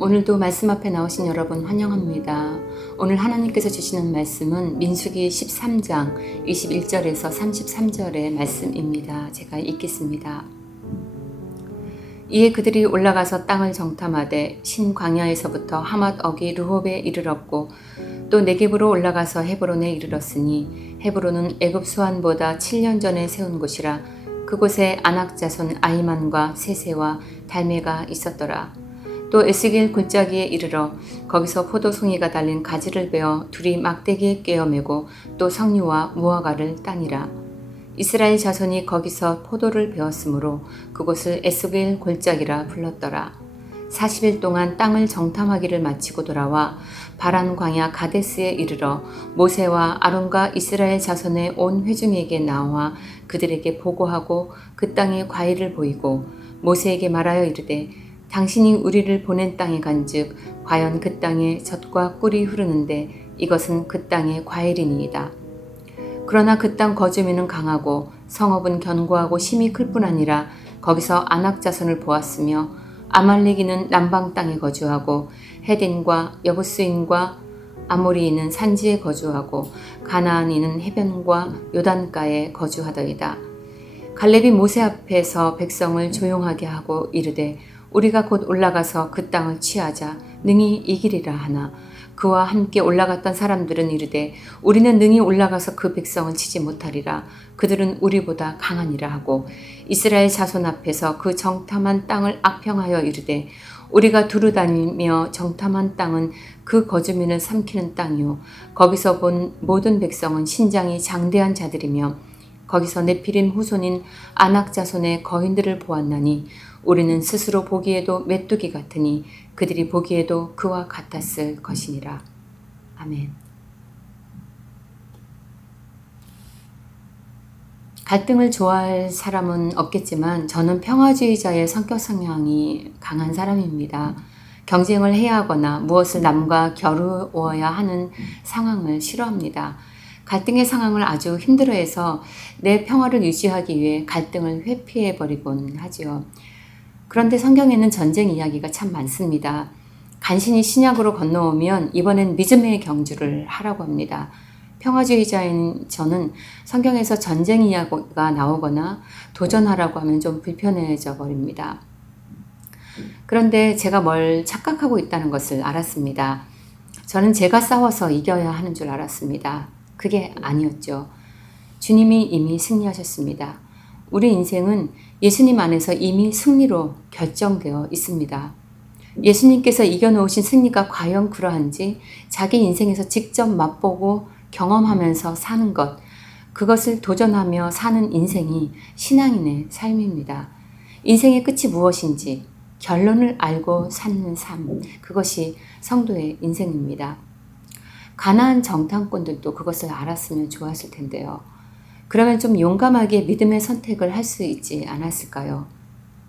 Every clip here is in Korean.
오늘도 말씀 앞에 나오신 여러분 환영합니다. 오늘 하나님께서 주시는 말씀은 민수기 13장 21절에서 33절의 말씀입니다. 제가 읽겠습니다. 이에 그들이 올라가서 땅을 정탐하되 신광야에서부터 하맛 어기 르홉에 이르렀고 또 네겝으로 올라가서 헤브론에 이르렀으니 헤브론은 애굽 수안보다 7년 전에 세운 곳이라 그곳에 아낙 자손 아히만과 세세와 달메가 있었더라. 또 에스겔 골짜기에 이르러 거기서 포도송이가 달린 가지를 베어 둘이 막대기에 꿰어매고 또 석류와 무화과를 따니라. 이스라엘 자손이 거기서 포도를 베었으므로 그곳을 에스겔 골짜기라 불렀더라. 40일 동안 땅을 정탐하기를 마치고 돌아와 바란 광야 가데스에 이르러 모세와 아론과 이스라엘 자손의 온 회중에게 나와 그들에게 보고하고 그 땅의 과일을 보이고 모세에게 말하여 이르되 당신이 우리를 보낸 땅에 간즉 과연 그 땅에 젖과 꿀이 흐르는데 이것은 그 땅의 과일이니이다. 그러나 그 땅 거주민은 강하고 성읍은 견고하고 심히 클 뿐 아니라 거기서 아낙 자손을 보았으며 아말렉인은 남방 땅에 거주하고 헤딘과 여부스인과 아모리인은 산지에 거주하고 가나안인은 해변과 요단가에 거주하더이다. 갈렙이 모세 앞에서 백성을 조용하게 하고 이르되 우리가 곧 올라가서 그 땅을 취하자 능히 이기리라 하나 그와 함께 올라갔던 사람들은 이르되 우리는 능히 올라가서 그 백성을 치지 못하리라. 그들은 우리보다 강하니라 하고 이스라엘 자손 앞에서 그 정탐한 땅을 악평하여 이르되 우리가 두루다니며 정탐한 땅은 그 거주민을 삼키는 땅이요 거기서 본 모든 백성은 신장이 장대한 자들이며 거기서 네피림 후손인 아낙 자손의 거인들을 보았나니 우리는 스스로 보기에도 메뚜기 같으니 그들이 보기에도 그와 같았을 것이니라. 아멘. 갈등을 좋아할 사람은 없겠지만 저는 평화주의자의 성격 성향이 강한 사람입니다. 경쟁을 해야 하거나 무엇을 남과 겨루어야 하는 상황을 싫어합니다. 갈등의 상황을 아주 힘들어해서 내 평화를 유지하기 위해 갈등을 회피해버리곤 하지요. 그런데 성경에는 전쟁 이야기가 참 많습니다. 간신히 신약으로 건너오면 이번엔 믿음의 경주를 하라고 합니다. 평화주의자인 저는 성경에서 전쟁 이야기가 나오거나 도전하라고 하면 좀 불편해져 버립니다. 그런데 제가 뭘 착각하고 있다는 것을 알았습니다. 저는 제가 싸워서 이겨야 하는 줄 알았습니다. 그게 아니었죠. 주님이 이미 승리하셨습니다. 우리 인생은 예수님 안에서 이미 승리로 결정되어 있습니다. 예수님께서 이겨놓으신 승리가 과연 그러한지 자기 인생에서 직접 맛보고 경험하면서 사는 것, 그것을 도전하며 사는 인생이 신앙인의 삶입니다. 인생의 끝이 무엇인지 결론을 알고 사는 삶, 그것이 성도의 인생입니다. 가나안 정탐꾼들도 그것을 알았으면 좋았을 텐데요. 그러면 좀 용감하게 믿음의 선택을 할 수 있지 않았을까요?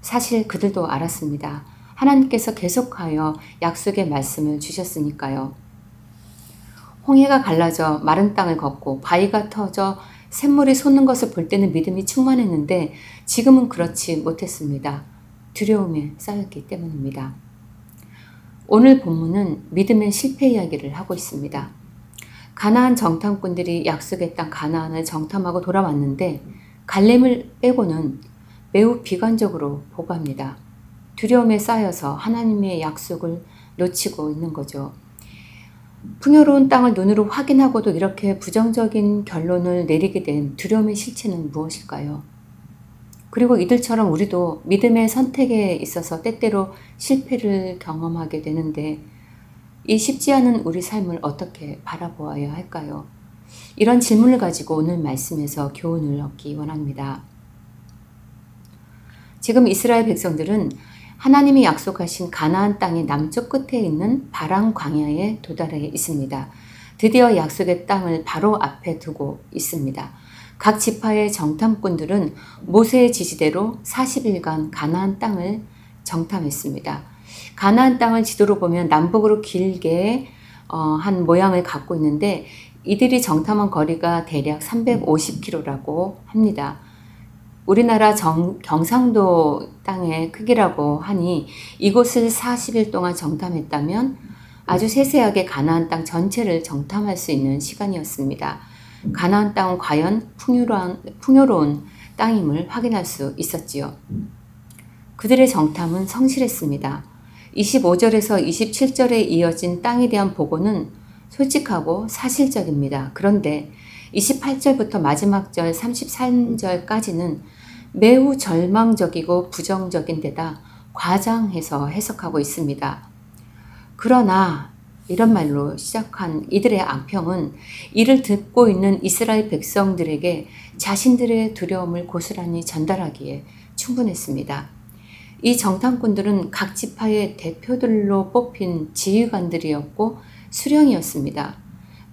사실 그들도 알았습니다. 하나님께서 계속하여 약속의 말씀을 주셨으니까요. 홍해가 갈라져 마른 땅을 걷고 바위가 터져 샘물이 솟는 것을 볼 때는 믿음이 충만했는데 지금은 그렇지 못했습니다. 두려움에 쌓였기 때문입니다. 오늘 본문은 믿음의 실패 이야기를 하고 있습니다. 가나안 정탐꾼들이 약속의 땅 가나안을 정탐하고 돌아왔는데 갈렙을 빼고는 매우 비관적으로 보고합니다. 두려움에 쌓여서 하나님의 약속을 놓치고 있는 거죠. 풍요로운 땅을 눈으로 확인하고도 이렇게 부정적인 결론을 내리게 된 두려움의 실체는 무엇일까요? 그리고 이들처럼 우리도 믿음의 선택에 있어서 때때로 실패를 경험하게 되는데 이 쉽지 않은 우리 삶을 어떻게 바라보아야 할까요? 이런 질문을 가지고 오늘 말씀에서 교훈을 얻기 원합니다. 지금 이스라엘 백성들은 하나님이 약속하신 가나안 땅의 남쪽 끝에 있는 바란 광야에 도달해 있습니다. 드디어 약속의 땅을 바로 앞에 두고 있습니다. 각 지파의 정탐꾼들은 모세의 지시대로 40일간 가나안 땅을 정탐했습니다. 가나안 땅을 지도로 보면 남북으로 길게 한 모양을 갖고 있는데 이들이 정탐한 거리가 대략 350km라고 합니다. 우리나라 경상도 땅의 크기라고 하니 이곳을 40일 동안 정탐했다면 아주 세세하게 가나안 땅 전체를 정탐할 수 있는 시간이었습니다. 가나안 땅은 과연 풍요로운 땅임을 확인할 수 있었지요. 그들의 정탐은 성실했습니다. 25절에서 27절에 이어진 땅에 대한 보고는 솔직하고 사실적입니다. 그런데 28절부터 마지막 절 33절까지는 매우 절망적이고 부정적인 데다 과장해서 해석하고 있습니다. 그러나 이런 말로 시작한 이들의 악평은 이를 듣고 있는 이스라엘 백성들에게 자신들의 두려움을 고스란히 전달하기에 충분했습니다. 이 정탐꾼들은 각 지파의 대표들로 뽑힌 지휘관들이었고 수령이었습니다.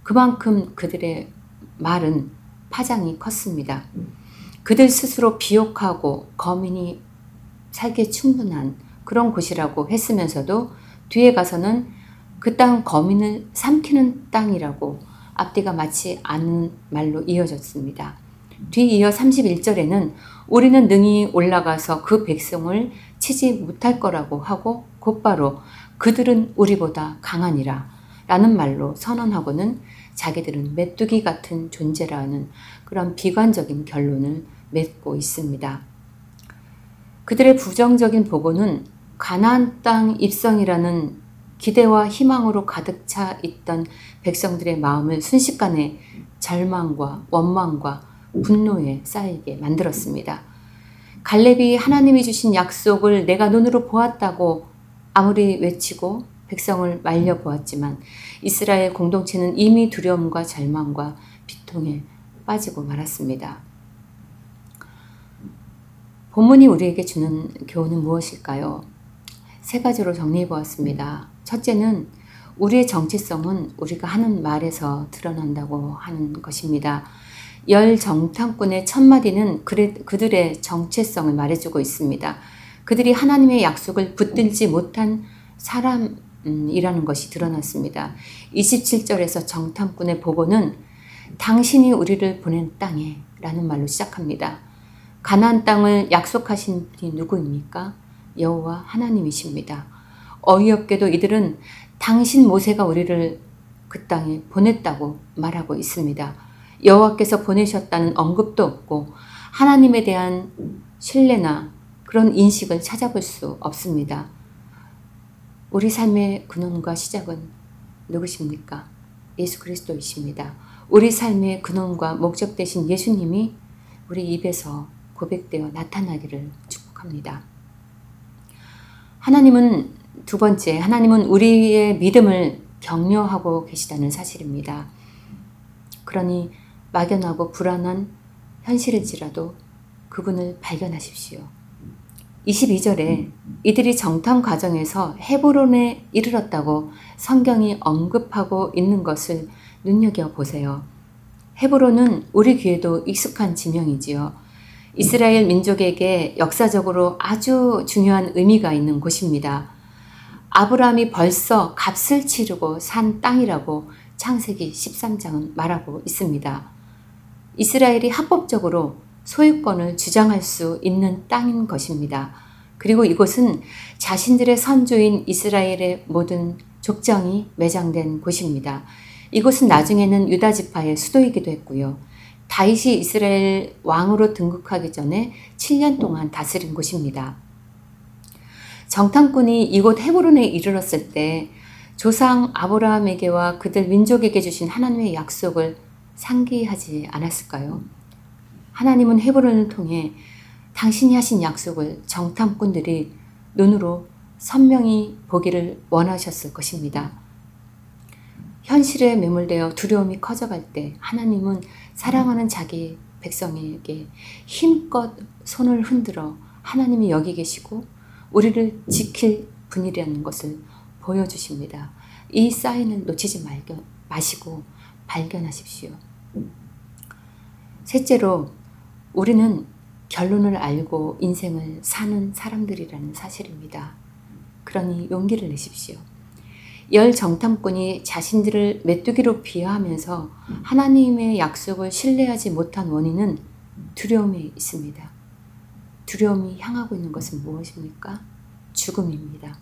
그만큼 그들의 말은 파장이 컸습니다. 그들 스스로 비옥하고 거민이 살기에 충분한 그런 곳이라고 했으면서도 뒤에 가서는 그 땅 거민을 삼키는 땅이라고 앞뒤가 맞지 않는 말로 이어졌습니다. 뒤이어 31절에는 우리는 능히 올라가서 그 백성을 치지 못할 거라고 하고 곧바로 그들은 우리보다 강하니라 라는 말로 선언하고는 자기들은 메뚜기 같은 존재라는 그런 비관적인 결론을 맺고 있습니다. 그들의 부정적인 보고는 가나안 땅 입성이라는 기대와 희망으로 가득 차 있던 백성들의 마음을 순식간에 절망과 원망과 분노에 쌓이게 만들었습니다. 갈렙이 하나님이 주신 약속을 내가 눈으로 보았다고 아무리 외치고 백성을 말려보았지만 이스라엘 공동체는 이미 두려움과 절망과 비통에 빠지고 말았습니다. 본문이 우리에게 주는 교훈은 무엇일까요? 세 가지로 정리해 보았습니다. 첫째는 우리의 정체성은 우리가 하는 말에서 드러난다고 하는 것입니다. 열 정탐꾼의 첫 마디는 그들의 정체성을 말해주고 있습니다. 그들이 하나님의 약속을 붙들지 못한 사람이라는 것이 드러났습니다. 27절에서 정탐꾼의 보고는 당신이 우리를 보낸 땅에 라는 말로 시작합니다. 가나안 땅을 약속하신 분이 누구입니까? 여호와 하나님이십니다. 어이없게도 이들은 당신 모세가 우리를 그 땅에 보냈다고 말하고 있습니다. 여호와께서 보내셨다는 언급도 없고 하나님에 대한 신뢰나 그런 인식을 찾아볼 수 없습니다. 우리 삶의 근원과 시작은 누구십니까? 예수 그리스도이십니다. 우리 삶의 근원과 목적 되신 예수님이 우리 입에서 고백되어 나타나기를 축복합니다. 두 번째, 하나님은 우리의 믿음을 격려하고 계시다는 사실입니다. 그러니 막연하고 불안한 현실일지라도 그분을 발견하십시오. 22절에 이들이 정탐 과정에서 헤브론에 이르렀다고 성경이 언급하고 있는 것을 눈여겨보세요. 헤브론은 우리 귀에도 익숙한 지명이지요. 이스라엘 민족에게 역사적으로 아주 중요한 의미가 있는 곳입니다. 아브라함이 벌써 값을 치르고 산 땅이라고 창세기 13장은 말하고 있습니다. 이스라엘이 합법적으로 소유권을 주장할 수 있는 땅인 것입니다. 그리고 이곳은 자신들의 선조인 이스라엘의 모든 족장이 매장된 곳입니다. 이곳은 나중에는 유다 지파의 수도이기도 했고요. 다윗이 이스라엘 왕으로 등극하기 전에 7년 동안 다스린 곳입니다. 정탐꾼이 이곳 헤브론에 이르렀을 때 조상 아브라함에게와 그들 민족에게 주신 하나님의 약속을 상기하지 않았을까요? 하나님은 헤브론을 통해 당신이 하신 약속을 정탐꾼들이 눈으로 선명히 보기를 원하셨을 것입니다. 현실에 매몰되어 두려움이 커져갈 때 하나님은 사랑하는 자기 백성에게 힘껏 손을 흔들어 하나님이 여기 계시고 우리를 지킬 분이라는 것을 보여주십니다. 이 사인을 놓치지 마시고 발견하십시오. 셋째로 우리는 결론을 알고 인생을 사는 사람들이라는 사실입니다. 그러니 용기를 내십시오. 열 정탐꾼이 자신들을 메뚜기로 비하하면서 하나님의 약속을 신뢰하지 못한 원인은 두려움에 있습니다. 두려움이 향하고 있는 것은 무엇입니까? 죽음입니다.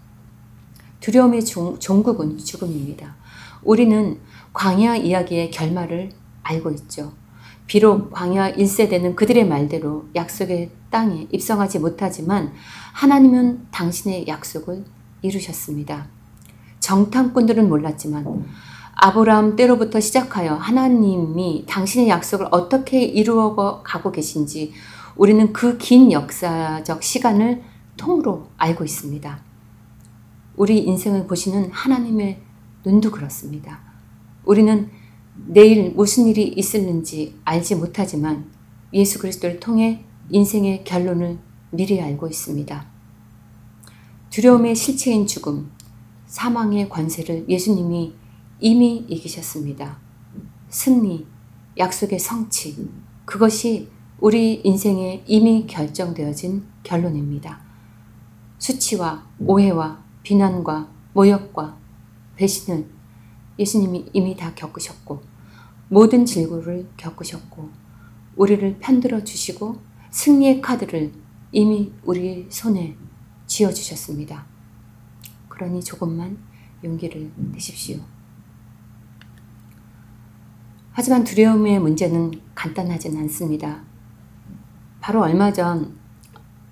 두려움의 종국은 죽음입니다. 우리는 광야 이야기의 결말을 알고 있죠. 비록 광야 1세대는 그들의 말대로 약속의 땅에 입성하지 못하지만 하나님은 당신의 약속을 이루셨습니다. 정탐꾼들은 몰랐지만 아브라함 때로부터 시작하여 하나님이 당신의 약속을 어떻게 이루어 가고 계신지 우리는 그 긴 역사적 시간을 통으로 알고 있습니다. 우리 인생을 보시는 하나님의 눈도 그렇습니다. 우리는 내일 무슨 일이 있을는지 알지 못하지만 예수 그리스도를 통해 인생의 결론을 미리 알고 있습니다. 두려움의 실체인 죽음, 사망의 권세를 예수님이 이미 이기셨습니다. 승리, 약속의 성취, 그것이 우리 인생에 이미 결정되어진 결론입니다. 수치와 오해와 비난과 모욕과 배신을 예수님이 이미 다 겪으셨고 모든 질고를 겪으셨고 우리를 편들어 주시고 승리의 카드를 이미 우리 손에 쥐어주셨습니다. 그러니 조금만 용기를 내십시오. 하지만 두려움의 문제는 간단하진 않습니다. 바로 얼마 전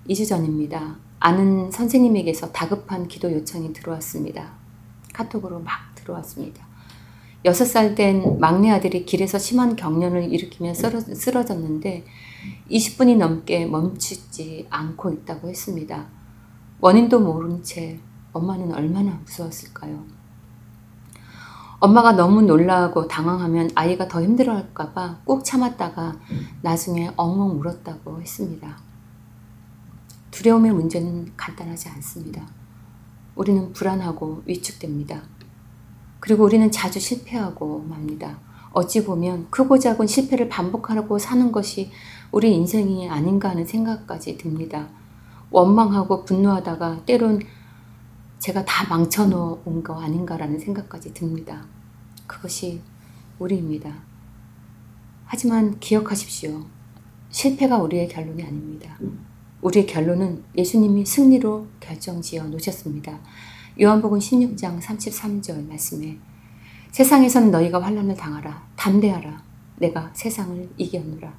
2주 전입니다. 아는 선생님에게서 다급한 기도 요청이 들어왔습니다. 카톡으로 막 들어왔습니다. 6살 된 막내 아들이 길에서 심한 경련을 일으키며 쓰러졌는데 20분이 넘게 멈추지 않고 있다고 했습니다. 원인도 모른 채 엄마는 얼마나 무서웠을까요? 엄마가 너무 놀라고 당황하면 아이가 더 힘들어할까 봐 꾹 참았다가 나중에 엉엉 울었다고 했습니다. 두려움의 문제는 간단하지 않습니다. 우리는 불안하고 위축됩니다. 그리고 우리는 자주 실패하고 맙니다. 어찌 보면 크고 작은 실패를 반복하고 사는 것이 우리 인생이 아닌가 하는 생각까지 듭니다. 원망하고 분노하다가 때론 제가 다 망쳐놓은 거 아닌가라는 생각까지 듭니다. 그것이 우리입니다. 하지만 기억하십시오. 실패가 우리의 결론이 아닙니다. 우리의 결론은 예수님이 승리로 결정지어 놓으셨습니다. 요한복음 16장 33절 말씀에 세상에서는 너희가 환난을 당하라. 담대하라. 내가 세상을 이겼노라.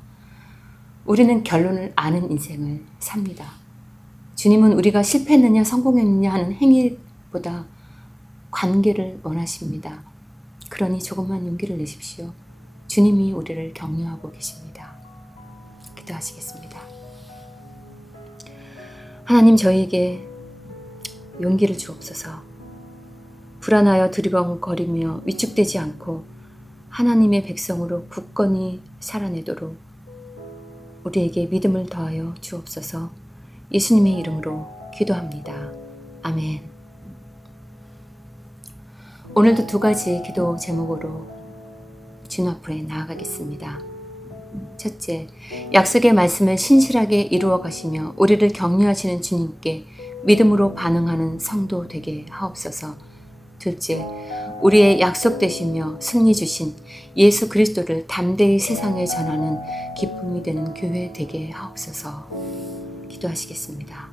우리는 결론을 아는 인생을 삽니다. 주님은 우리가 실패했느냐 성공했느냐 하는 행위보다 관계를 원하십니다. 그러니 조금만 용기를 내십시오. 주님이 우리를 격려하고 계십니다. 기도하시겠습니다. 하나님, 저희에게 용기를 주옵소서. 불안하여 두리번거리며 위축되지 않고 하나님의 백성으로 굳건히 살아내도록 우리에게 믿음을 더하여 주옵소서. 예수님의 이름으로 기도합니다. 아멘. 오늘도 2가지 기도 제목으로 주님 앞에 나아가겠습니다. 첫째, 약속의 말씀을 신실하게 이루어 가시며 우리를 격려하시는 주님께 믿음으로 반응하는 성도 되게 하옵소서. 둘째, 우리의 약속 되시며 승리 주신 예수 그리스도를 담대히 세상에 전하는 기쁨이 되는 교회 되게 하옵소서. 기도하시겠습니다.